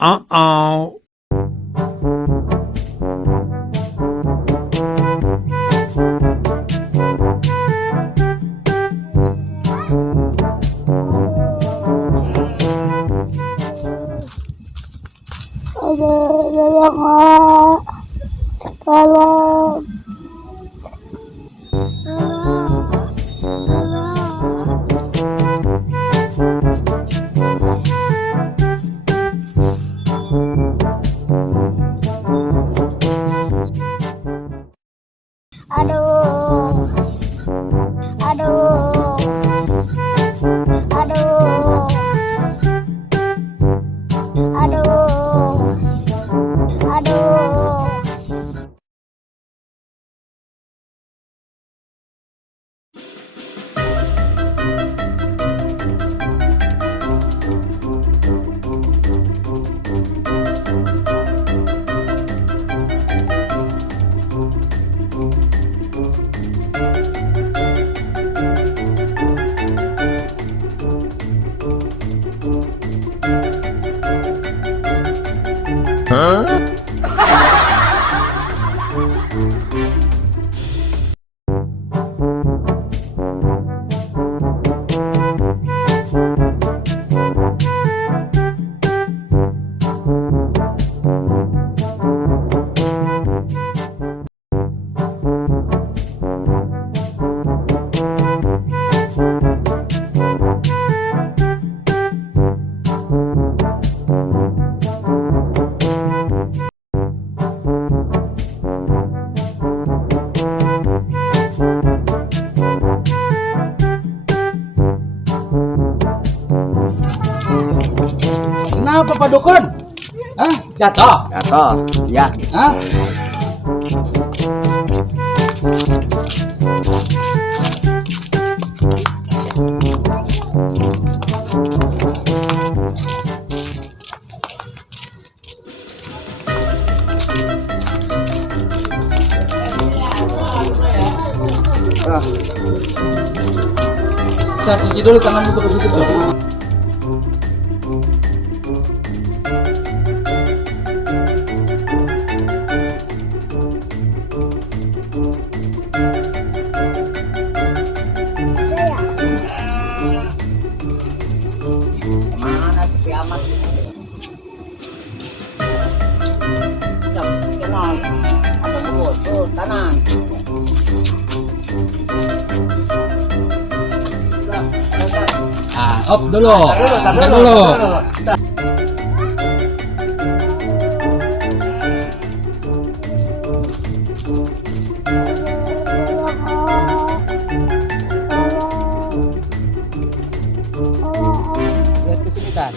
Uh-oh. Tolong, tolong, aduh, aduh, aduh, aduh, aduh. Kenapa Pak Dukun? Hah? Jatuh? Jatuh, ya. Hah? Saya cuci dulu tangan untuk ke situ tuh. Mana sepi amat? Tenang. Atau ngebut, tuh, tenang. Op dulu. Bentar dulu. Lihat ke sini kan.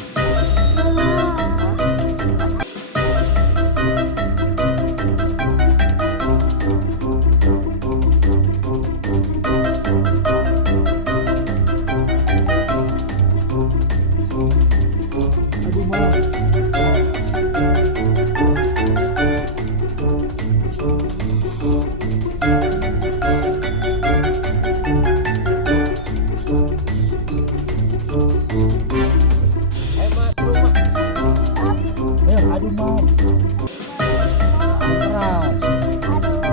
Aduh, Mas. Ayo, aduh, Mas. Keras. Terus.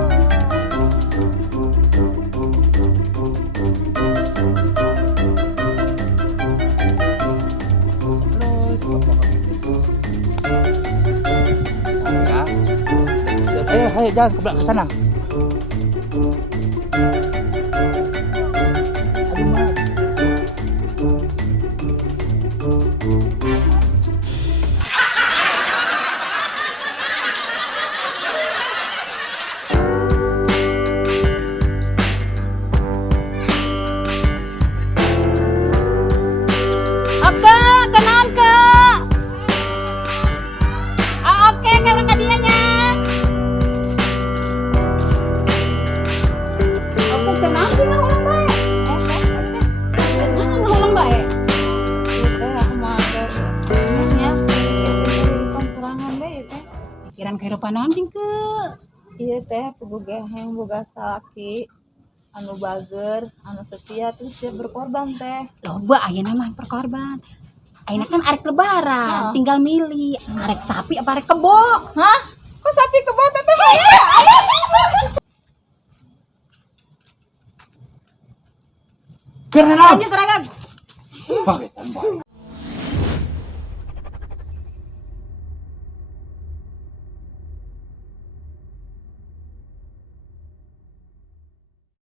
Ya. Ayo, jangan ke sana. Aduh, Mas. Oke, kenaon ke? Oke, ke urang kadianya. Oke, kenaon sih ulang bae? Kenaon ulang bae? Itu aku mah ya. Kehidupan sorangan deh ya teh. Pikiran kehidupan naon cing ke? Ieu teh boga yang boga salaki anu bager, anu setia terus siap berkorban teh. Loba ayeuna mah berkorban. Aina kan arek lebaran, tinggal milih arek sapi apa arek kebo. Hah? Kok sapi kebo teteh? Karena Lanjut Ragam. pakai tambah.